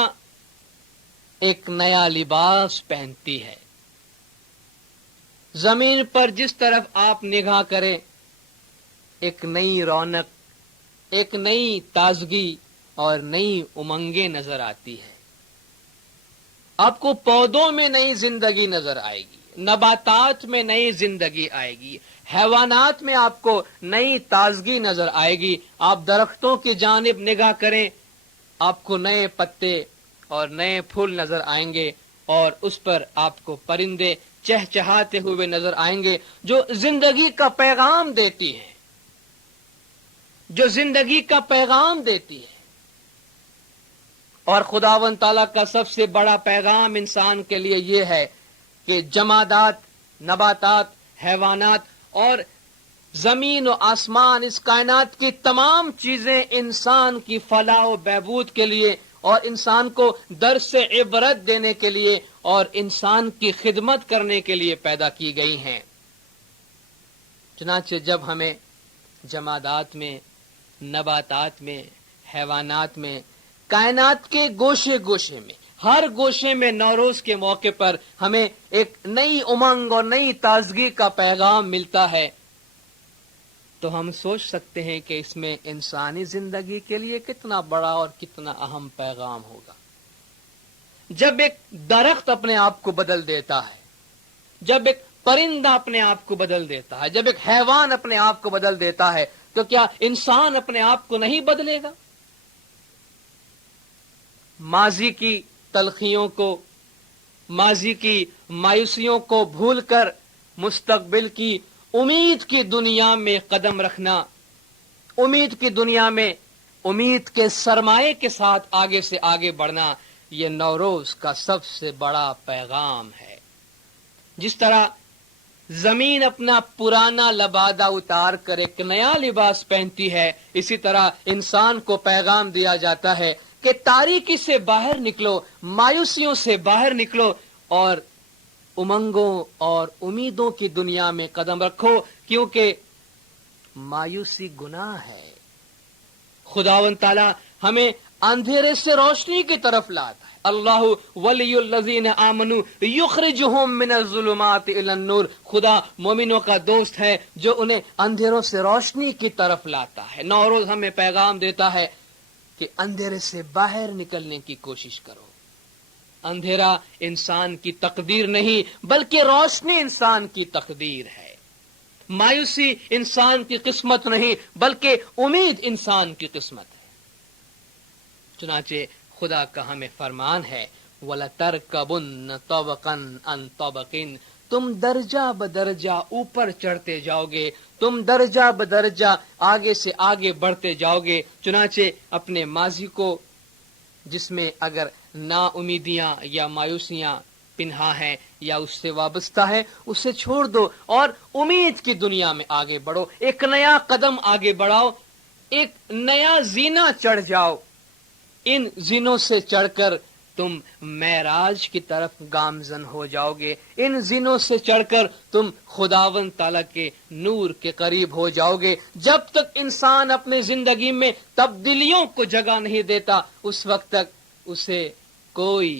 ایک نیا لباس پہنتی ہے۔ زمین پر جس طرف آپ نگاہ کریں ایک نئی رونق، ایک نئی تازگی اور نئی امنگیں نظر آتی ہے۔ آپ کو پودوں میں نئی زندگی نظر آئے گی، نباتات میں نئی زندگی آئے گی، حیوانات میں آپ کو نئی تازگی نظر آئے گی۔ آپ درختوں کی جانب نگاہ کریں، آپ کو نئے پتے اور نئے پھول نظر آئیں گے، اور اس پر آپ کو پرندے چہچہاتے ہوئے نظر آئیں گے، جو زندگی کا پیغام دیتی ہیں، جو زندگی کا پیغام دیتی ہے۔ اور خداوند تعالیٰ کا سب سے بڑا پیغام انسان کے لیے یہ ہے کہ جمادات، نباتات، حیوانات اور زمین و آسمان، اس کائنات کی تمام چیزیں انسان کی فلاح و بہبود کے لیے اور انسان کو درس عبرت دینے کے لیے اور انسان کی خدمت کرنے کے لیے پیدا کی گئی ہیں۔ چنانچہ جب ہمیں جمادات میں، نباتات میں، حیوانات میں، کائنات کے گوشے گوشے میں، ہر گوشے میں نوروز کے موقع پر ہمیں ایک نئی امنگ اور نئی تازگی کا پیغام ملتا ہے، تو ہم سوچ سکتے ہیں کہ اس میں انسانی زندگی کے لیے کتنا بڑا اور کتنا اہم پیغام ہوگا۔ جب ایک درخت اپنے آپ کو بدل دیتا ہے، جب ایک پرندہ اپنے آپ کو بدل دیتا ہے، جب ایک حیوان اپنے آپ کو بدل دیتا ہے، تو کیا انسان اپنے آپ کو نہیں بدلے گا؟ ماضی کی تلخیوں کو، ماضی کی مایوسیوں کو بھول کر مستقبل کی امید کی دنیا میں قدم رکھنا، امید کی دنیا میں امید کے سرمایے کے ساتھ آگے سے آگے بڑھنا، یہ نوروز کا سب سے بڑا پیغام ہے۔ جس طرح زمین اپنا پرانا لبادہ اتار کر ایک نیا لباس پہنتی ہے، اسی طرح انسان کو پیغام دیا جاتا ہے کہ تاریکی سے باہر نکلو، مایوسیوں سے باہر نکلو اور امنگوں اور امیدوں کی دنیا میں قدم رکھو، کیونکہ مایوسی گناہ ہے۔ خداوند تعالیٰ ہمیں اندھیرے سے روشنی کی طرف لاتا ہے۔ اللہ ولی الذین آمنوا یخرجہم من الظلمات الی النور، خدا مومنوں کا دوست ہے جو انہیں اندھیروں سے روشنی کی طرف لاتا ہے۔ نوروز ہمیں پیغام دیتا ہے کہ اندھیرے سے باہر نکلنے کی کوشش کرو۔ اندھیرا انسان کی تقدیر نہیں بلکہ روشنی انسان کی تقدیر ہے۔ مایوسی انسان کی قسمت نہیں بلکہ امید انسان کی قسمت ہے۔ چنانچہ خدا کا ہمیں فرمان ہے وَلَتَرْكَبُنَّ طَبَقًا عَنْ طَبَقٍ، تم درجہ بدرجہ اوپر چڑھتے جاؤ گے، تم درجہ بدرجہ آگے سے آگے بڑھتے جاؤ گے۔ چنانچہ اپنے ماضی کو، جس میں اگر نا امیدیاں یا مایوسیاں پنہا ہیں یا اس سے وابستہ ہے، اسے چھوڑ دو اور امید کی دنیا میں آگے بڑھو، ایک نیا قدم آگے بڑھاؤ، ایک نیا زینہ چڑھ جاؤ۔ ان زینوں سے چڑھ کر تم معراج کی طرف گامزن ہو جاؤ گے، ان زینوں سے چڑھ کر تم خداوند تعالیٰ کے نور کے قریب ہو جاؤ گے۔ جب تک انسان اپنی زندگی میں تبدیلیوں کو جگہ نہیں دیتا، اس وقت تک اسے کوئی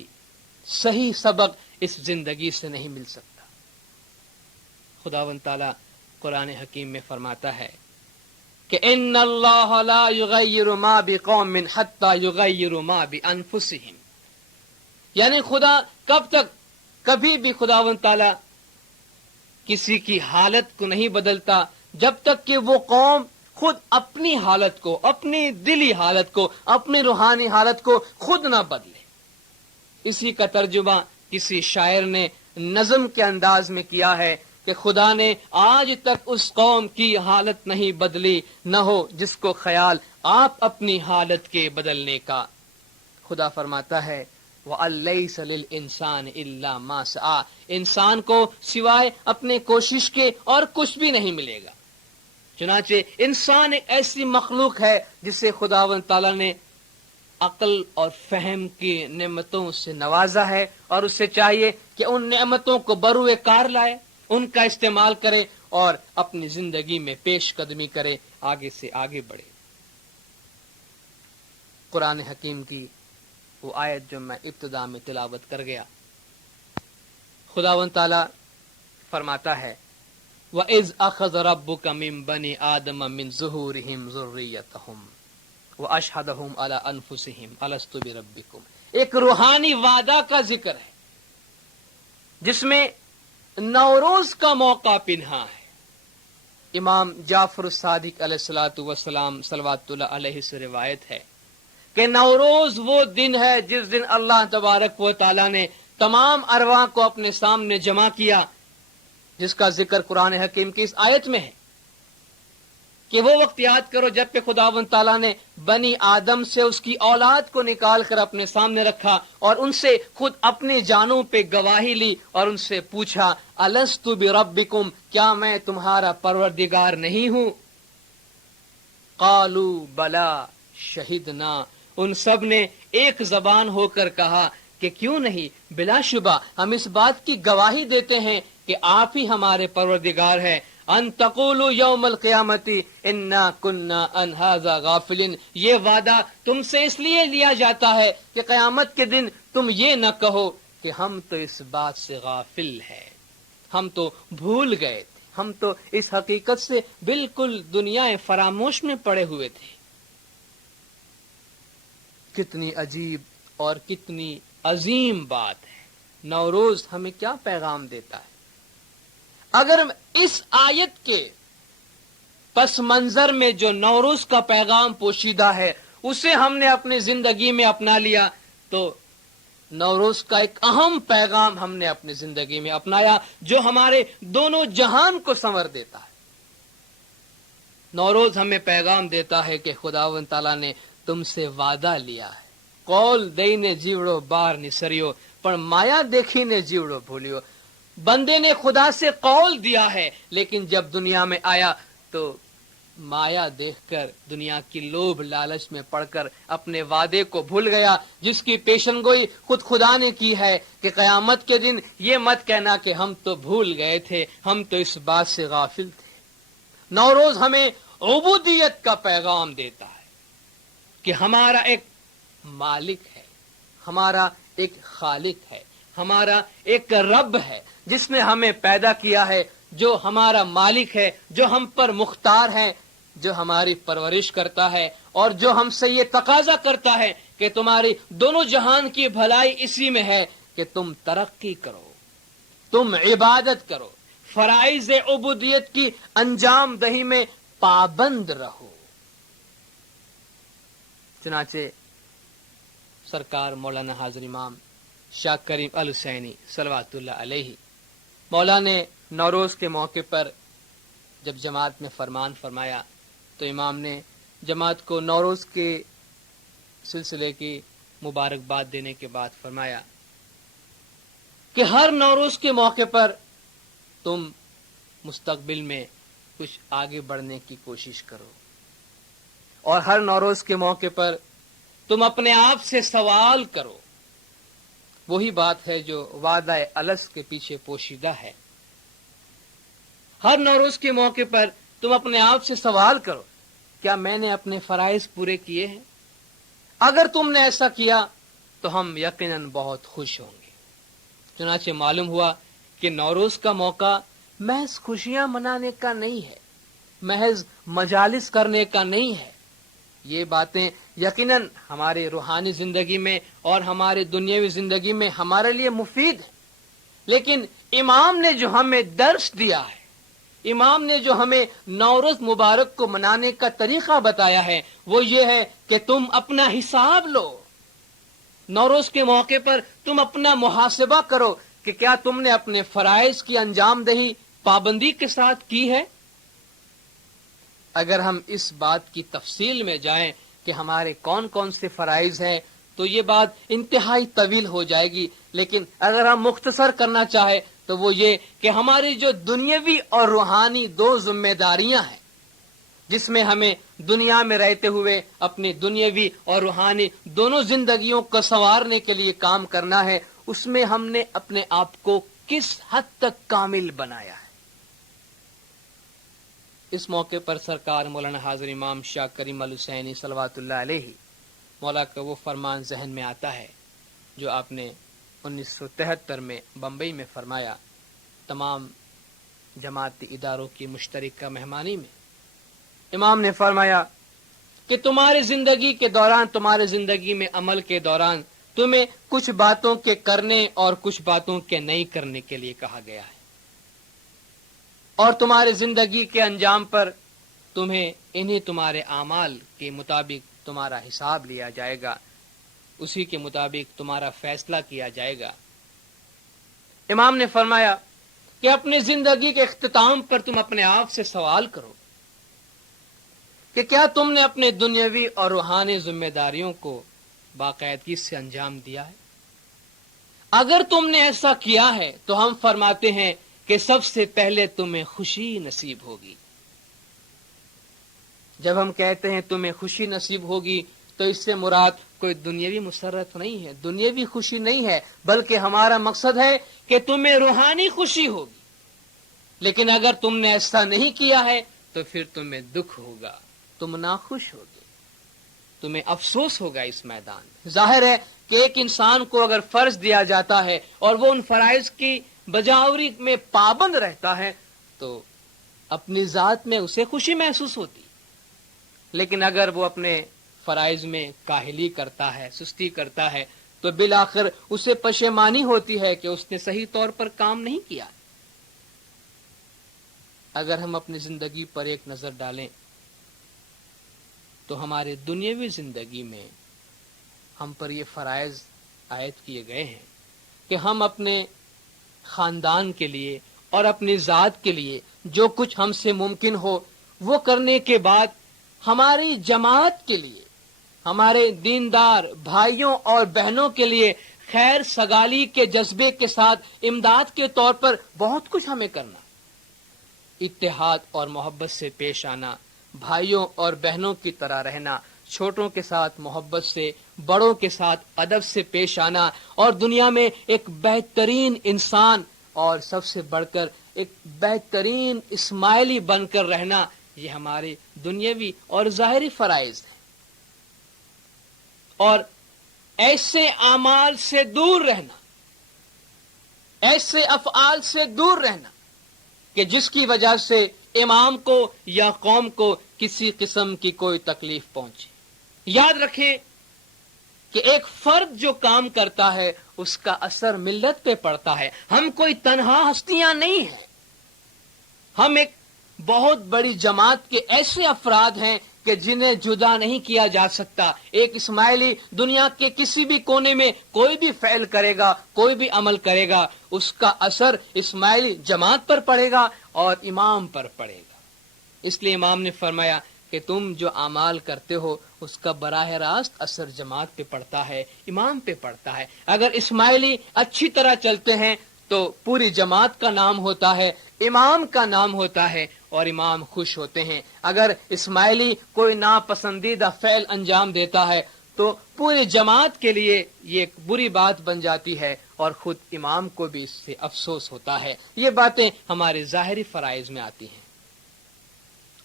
صحیح سبق اس زندگی سے نہیں مل سکتا۔ خداوند تعالیٰ قرآن حکیم میں فرماتا ہے کہ ان اللہ لا یغیر ما بقوم حتی یغیروا ما بانفسہم، یعنی خدا کب تک، کبھی بھی خداوند تعالیٰ کسی کی حالت کو نہیں بدلتا جب تک کہ وہ قوم خود اپنی حالت کو، اپنی دلی حالت کو، اپنی روحانی حالت کو خود نہ بدلے۔ اسی کا ترجمہ کسی شاعر نے نظم کے انداز میں کیا ہے کہ خدا نے آج تک اس قوم کی حالت نہیں بدلی، نہ ہو جس کو خیال آپ اپنی حالت کے بدلنے کا۔ خدا فرماتا ہے وَأَلَّيْسَ لِلْإِنسَانِ إِلَّا مَا سَعَى، انسان کو سوائے اپنے کوشش کے اور کچھ بھی نہیں ملے گا۔ چنانچہ انسان ایک ایسی مخلوق ہے جسے خداوند تعالیٰ نے عقل اور فہم کی نعمتوں سے نوازا ہے، اور اسے چاہیے کہ ان نعمتوں کو بروئے کار لائے، ان کا استعمال کرے اور اپنی زندگی میں پیش قدمی کرے، آگے سے آگے بڑھے۔ قرآن حکیم کی وہ آیت جو میں ابتدا میں تلاوت کر گیا، خداوند تعالیٰ فرماتا ہے وَإِذْ أَخَذَ رَبُّكَ مِن بَنِي آدَمَ مِن ظُهُورِهِمْ ذُرِّيَّتَهُمْ وَأَشْهَدَهُمْ عَلَىٰ أَنفُسِهِمْ أَلَسْتُ بِرَبِّكُمْ۔ ایک روحانی وعدہ کا ذکر ہے جس میں نوروز کا موقع پنہا ہے۔ امام جعفر الصادق علیہ الصلوۃ والسلام صلوات اللہ علیہ سے روایت ہے کہ نوروز وہ دن ہے جس دن اللہ تبارک و تعالیٰ نے تمام ارواح کو اپنے سامنے جمع کیا، جس کا ذکر قرآن حکیم کی اس آیت میں ہے کہ وہ وقت یاد کرو جب کہ خداوند تعالیٰ نے بنی آدم سے اس کی اولاد کو نکال کر اپنے سامنے رکھا اور ان سے خود اپنی جانوں پہ گواہی لی اور ان سے پوچھا الست بربکم، کیا میں تمہارا پروردگار نہیں ہوں؟ قالوا بلا شہدنا، ان سب نے ایک زبان ہو کر کہا کہ کیوں نہیں، بلا شبہ ہم اس بات کی گواہی دیتے ہیں کہ آپ ہی ہمارے پروردگار ہیں۔ ان تقولوا یوم القیامت انا کنا عن ھذا غافلین، یہ وعدہ تم سے اس لیے لیا جاتا ہے کہ قیامت کے دن تم یہ نہ کہو کہ ہم تو اس بات سے غافل ہیں، ہم تو بھول گئے تھے، ہم تو اس حقیقت سے بالکل دنیا فراموش میں پڑے ہوئے تھے۔ کتنی عجیب اور کتنی عظیم بات ہے۔ نوروز ہمیں کیا پیغام دیتا ہے؟ اگر اس آیت کے پس منظر میں جو نوروز کا پیغام پوشیدہ ہے اسے ہم نے اپنی زندگی میں اپنا لیا تو نوروز کا ایک اہم پیغام ہم نے اپنی زندگی میں اپنایا جو ہمارے دونوں جہان کو سنور دیتا ہے۔ نوروز ہمیں پیغام دیتا ہے کہ خداوند تعالیٰ نے تم سے وعدہ لیا ہے، قول دઈને جیوڑو بار نسریو پر مایا دیکھینے جیوڑو بھولیو۔ بندے نے خدا سے قول دیا ہے لیکن جب دنیا میں آیا تو مایا دیکھ کر، دنیا کی لوبھ لالچ میں پڑ کر اپنے وعدے کو بھول گیا، جس کی پیشن گوئی خود خدا نے کی ہے کہ قیامت کے دن یہ مت کہنا کہ ہم تو بھول گئے تھے، ہم تو اس بات سے غافل تھے۔ نوروز ہمیں عبودیت کا پیغام دیتا ہے کہ ہمارا ایک مالک ہے، ہمارا ایک خالق ہے، ہمارا ایک رب ہے جس نے ہمیں پیدا کیا ہے، جو ہمارا مالک ہے، جو ہم پر مختار ہے، جو ہماری پرورش کرتا ہے اور جو ہم سے یہ تقاضا کرتا ہے کہ تمہاری دونوں جہان کی بھلائی اسی میں ہے کہ تم ترقی کرو، تم عبادت کرو، فرائض عبودیت کی انجام دہی میں پابند رہو۔ چنانچہ سرکار مولانا حاضر امام شاہ کریم الحسینی صلوات اللہ علیہ مولا نے نوروز کے موقع پر جب جماعت میں فرمان فرمایا تو امام نے جماعت کو نوروز کے سلسلے کی مبارکباد دینے کے بعد فرمایا کہ ہر نوروز کے موقع پر تم مستقبل میں کچھ آگے بڑھنے کی کوشش کرو، اور ہر نوروز کے موقع پر تم اپنے آپ سے سوال کرو۔ وہی بات ہے جو وعدہ الست کے پیچھے پوشیدہ ہے۔ ہر نوروز کے موقع پر تم اپنے آپ سے سوال کرو، کیا میں نے اپنے فرائض پورے کیے ہیں؟ اگر تم نے ایسا کیا تو ہم یقیناً بہت خوش ہوں گے۔ چنانچہ معلوم ہوا کہ نوروز کا موقع محض خوشیاں منانے کا نہیں ہے، محض مجالس کرنے کا نہیں ہے۔ یہ باتیں یقیناً ہمارے روحانی زندگی میں اور ہمارے دنیاوی زندگی میں ہمارے لیے مفید ہے، لیکن امام نے جو ہمیں درس دیا ہے، امام نے جو ہمیں نوروز مبارک کو منانے کا طریقہ بتایا ہے وہ یہ ہے کہ تم اپنا حساب لو۔ نوروز کے موقع پر تم اپنا محاسبہ کرو کہ کیا تم نے اپنے فرائض کی انجام دہی پابندی کے ساتھ کی ہے۔ اگر ہم اس بات کی تفصیل میں جائیں کہ ہمارے کون کون سے فرائض ہیں تو یہ بات انتہائی طویل ہو جائے گی، لیکن اگر ہم مختصر کرنا چاہیں تو وہ یہ کہ ہماری جو دنیاوی اور روحانی دو ذمہ داریاں ہیں جس میں ہمیں دنیا میں رہتے ہوئے اپنی دنیاوی اور روحانی دونوں زندگیوں کو سنوارنے کے لیے کام کرنا ہے، اس میں ہم نے اپنے آپ کو کس حد تک کامل بنایا ہے۔ اس موقع پر سرکار مولانا حاضر امام شاہ کریم الحسینی صلوات اللہ علیہ مولا کا وہ فرمان ذہن میں آتا ہے جو آپ نے 1973 میں بمبئی میں فرمایا، تمام جماعتی اداروں کی مشترکہ مہمانی میں۔ امام نے فرمایا کہ تمہاری زندگی کے دوران، تمہاری زندگی میں عمل کے دوران تمہیں کچھ باتوں کے کرنے اور کچھ باتوں کے نہیں کرنے کے لیے کہا گیا ہے، اور تمہاری زندگی کے انجام پر تمہیں انہیں تمہارے اعمال کے مطابق تمہارا حساب لیا جائے گا، اسی کے مطابق تمہارا فیصلہ کیا جائے گا۔ امام نے فرمایا کہ اپنی زندگی کے اختتام پر تم اپنے آپ سے سوال کرو کہ کیا تم نے اپنے دنیاوی اور روحانی ذمہ داریوں کو باقاعدگی سے انجام دیا ہے؟ اگر تم نے ایسا کیا ہے تو ہم فرماتے ہیں کہ سب سے پہلے تمہیں خوشی نصیب ہوگی۔ جب ہم کہتے ہیں تمہیں خوشی نصیب ہوگی تو اس سے مراد کوئی دنیاوی مسرت نہیں ہے، دنیاوی خوشی نہیں ہے، بلکہ ہمارا مقصد ہے کہ تمہیں روحانی خوشی ہوگی۔ لیکن اگر تم نے ایسا نہیں کیا ہے تو پھر تمہیں دکھ ہوگا، تم ناخوش ہوگے، تمہیں افسوس ہوگا اس میدان میں۔ ظاہر ہے کہ ایک انسان کو اگر فرض دیا جاتا ہے اور وہ ان فرائض کی بجاوری میں پابند رہتا ہے تو اپنی ذات میں اسے خوشی محسوس ہوتی، لیکن اگر وہ اپنے فرائض میں کاہلی کرتا ہے، سستی کرتا ہے، تو بالآخر اسے پشیمانی ہوتی ہے کہ اس نے صحیح طور پر کام نہیں کیا۔ اگر ہم اپنی زندگی پر ایک نظر ڈالیں تو ہمارے دنیاوی زندگی میں ہم پر یہ فرائض عائد کیے گئے ہیں کہ ہم اپنے خاندان کے لیے اور اپنی ذات کے لیے جو کچھ ہم سے ممکن ہو وہ کرنے کے بعد ہماری جماعت کے لیے، ہمارے دیندار بھائیوں اور بہنوں کے لیے خیر سگالی کے جذبے کے ساتھ امداد کے طور پر بہت کچھ ہمیں کرنا، اتحاد اور محبت سے پیش آنا، بھائیوں اور بہنوں کی طرح رہنا، چھوٹوں کے ساتھ محبت سے، بڑوں کے ساتھ ادب سے پیش آنا، اور دنیا میں ایک بہترین انسان اور سب سے بڑھ کر ایک بہترین اسماعیلی بن کر رہنا، یہ ہمارے دنیاوی اور ظاہری فرائض ہیں۔ اور ایسے اعمال سے دور رہنا، ایسے افعال سے دور رہنا کہ جس کی وجہ سے امام کو یا قوم کو کسی قسم کی کوئی تکلیف پہنچے۔ یاد رکھیں کہ ایک فرد جو کام کرتا ہے اس کا اثر ملت پہ پڑتا ہے۔ ہم کوئی تنہا ہستیاں نہیں ہیں، ہم ایک بہت بڑی جماعت کے ایسے افراد ہیں کہ جنہیں جدا نہیں کیا جا سکتا۔ ایک اسماعیلی دنیا کے کسی بھی کونے میں کوئی بھی فعل کرے گا، کوئی بھی عمل کرے گا، اس کا اثر اسماعیلی جماعت پر پڑے گا اور امام پر پڑے گا۔ اس لیے امام نے فرمایا کہ تم جو اعمال کرتے ہو اس کا براہ راست اثر جماعت پہ پڑتا ہے، امام پہ پڑتا ہے۔ اگر اسماعیلی اچھی طرح چلتے ہیں تو پوری جماعت کا نام ہوتا ہے، امام کا نام ہوتا ہے اور امام خوش ہوتے ہیں۔ اگر اسماعیلی کوئی ناپسندیدہ فعل انجام دیتا ہے تو پوری جماعت کے لیے یہ ایک بری بات بن جاتی ہے اور خود امام کو بھی اس سے افسوس ہوتا ہے۔ یہ باتیں ہمارے ظاہری فرائض میں آتی ہیں،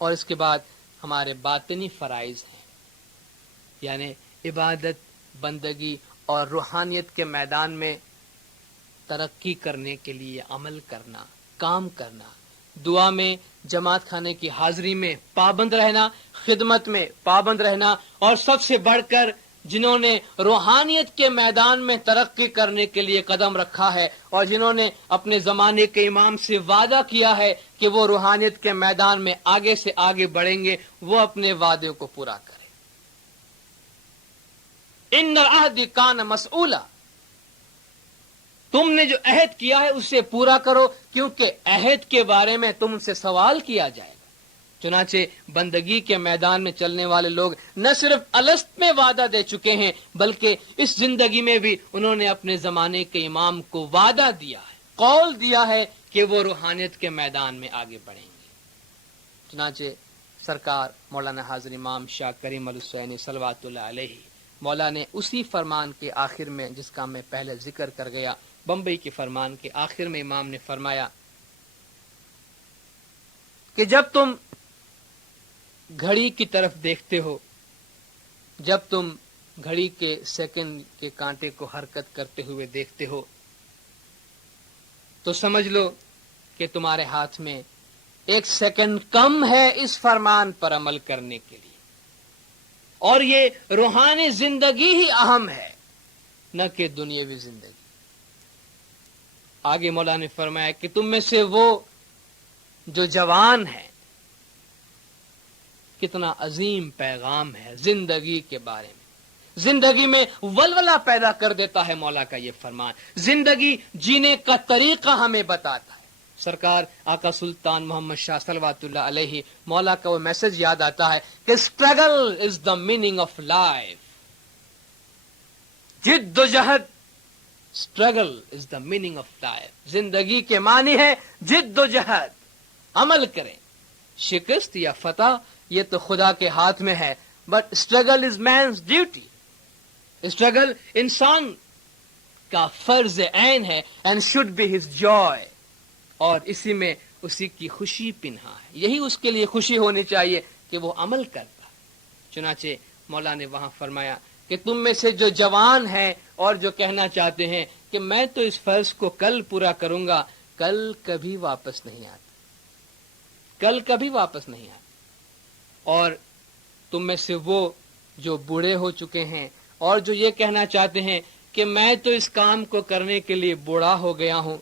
اور اس کے بعد ہمارے باطنی فرائض ہیں، یعنی عبادت، بندگی اور روحانیت کے میدان میں ترقی کرنے کے لیے عمل کرنا، کام کرنا، دعا میں، جماعت خانے کی حاضری میں پابند رہنا، خدمت میں پابند رہنا، اور سب سے بڑھ کر جنہوں نے روحانیت کے میدان میں ترقی کرنے کے لیے قدم رکھا ہے اور جنہوں نے اپنے زمانے کے امام سے وعدہ کیا ہے کہ وہ روحانیت کے میدان میں آگے سے آگے بڑھیں گے، وہ اپنے وعدے کو پورا کریں۔ ان العہد کان مسئولا، تم نے جو عہد کیا ہے اسے پورا کرو، کیونکہ عہد کے بارے میں تم سے سوال کیا جائے گا۔ چنانچہ بندگی کے میدان میں چلنے والے لوگ نہ صرف الست میں وعدہ دے چکے ہیں بلکہ اس زندگی میں بھی انہوں نے اپنے زمانے کے امام کو وعدہ دیا ہے، قول دیا ہے کہ وہ روحانیت کے میدان میں آگے بڑھیں گے۔ چنانچہ سرکار مولانا حاضر امام شاہ کریم الحسینی صلوات اللہ علیہ مولا نے اسی فرمان کے آخر میں، جس کا میں پہلے ذکر کر گیا، بمبئی کے فرمان کے آخر میں امام نے فرمایا کہ جب تم گھڑی کی طرف دیکھتے ہو، جب تم گھڑی کے سیکنڈ کے کانٹے کو حرکت کرتے ہوئے دیکھتے ہو، تو سمجھ لو کہ تمہارے ہاتھ میں 1 سیکنڈ کم ہے اس فرمان پر عمل کرنے کے لیے، اور یہ روحانی زندگی ہی اہم ہے، نہ کہ دنیاوی زندگی۔ آگے مولا نے فرمایا کہ تم میں سے وہ جو جوان ہے، کتنا عظیم پیغام ہے زندگی کے بارے میں، زندگی میں ولولہ پیدا کر دیتا ہے مولا کا یہ فرمان، زندگی جینے کا طریقہ ہمیں بتاتا ہے۔ سرکار آقا سلطان محمد شاہ صلوات اللہ علیہ مولا کا وہ میسج یاد آتا ہے کہ struggle is the meaning of life, جد و جہد، struggle is the meaning of life, زندگی کے معنی ہے جد و جہد، عمل کریں، شکست یا فتح یہ تو خدا کے ہاتھ میں ہے، but struggle is man's duty, struggle انسان کا فرض عین ہے، and should be his joy, اور اسی میں اسی کی خوشی پنہا ہے، یہی اس کے لیے خوشی ہونی چاہیے کہ وہ عمل کرتا ہے۔ چنانچہ مولا نے وہاں فرمایا کہ تم میں سے جو جوان ہیں اور جو کہنا چاہتے ہیں کہ میں تو اس فرض کو کل پورا کروں گا، کل کبھی واپس نہیں آتا، کل کبھی واپس نہیں آتا، اور تم میں سے وہ جو بوڑھے ہو چکے ہیں اور جو یہ کہنا چاہتے ہیں کہ میں تو اس کام کو کرنے کے لیے بوڑھا ہو گیا ہوں،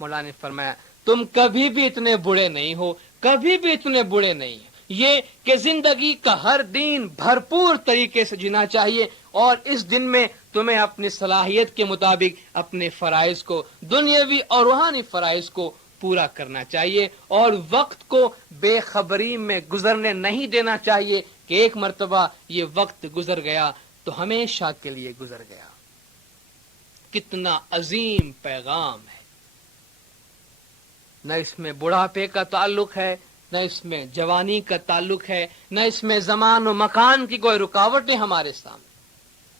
مولا نے فرمایا تم کبھی بھی اتنے بوڑھے نہیں ہو، کبھی بھی اتنے بوڑھے نہیں ہیں، یہ کہ زندگی کا ہر دن بھرپور طریقے سے جینا چاہیے، اور اس دن میں تمہیں اپنی صلاحیت کے مطابق اپنے فرائض کو، دنیاوی اور روحانی فرائض کو پورا کرنا چاہیے، اور وقت کو بے خبری میں گزرنے نہیں دینا چاہیے کہ ایک مرتبہ یہ وقت گزر گیا تو ہمیشہ کے لیے گزر گیا۔ کتنا عظیم پیغام ہے، نہ اس میں بڑھاپے کا تعلق ہے، نہ اس میں جوانی کا تعلق ہے، نہ اس میں زمان و مکان کی کوئی رکاوٹیں ہمارے سامنے،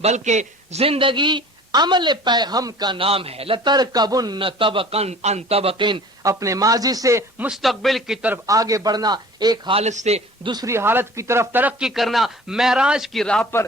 بلکہ زندگی عمل ہم کا نام ہے۔ لَتَرْكَبُنَّ طَبَقًا عَنْ طَبَقٍ، اپنے ماضی سے مستقبل کی طرف آگے بڑھنا، ایک حالت سے دوسری حالت کی طرف ترقی کرنا، معراج کی راہ پر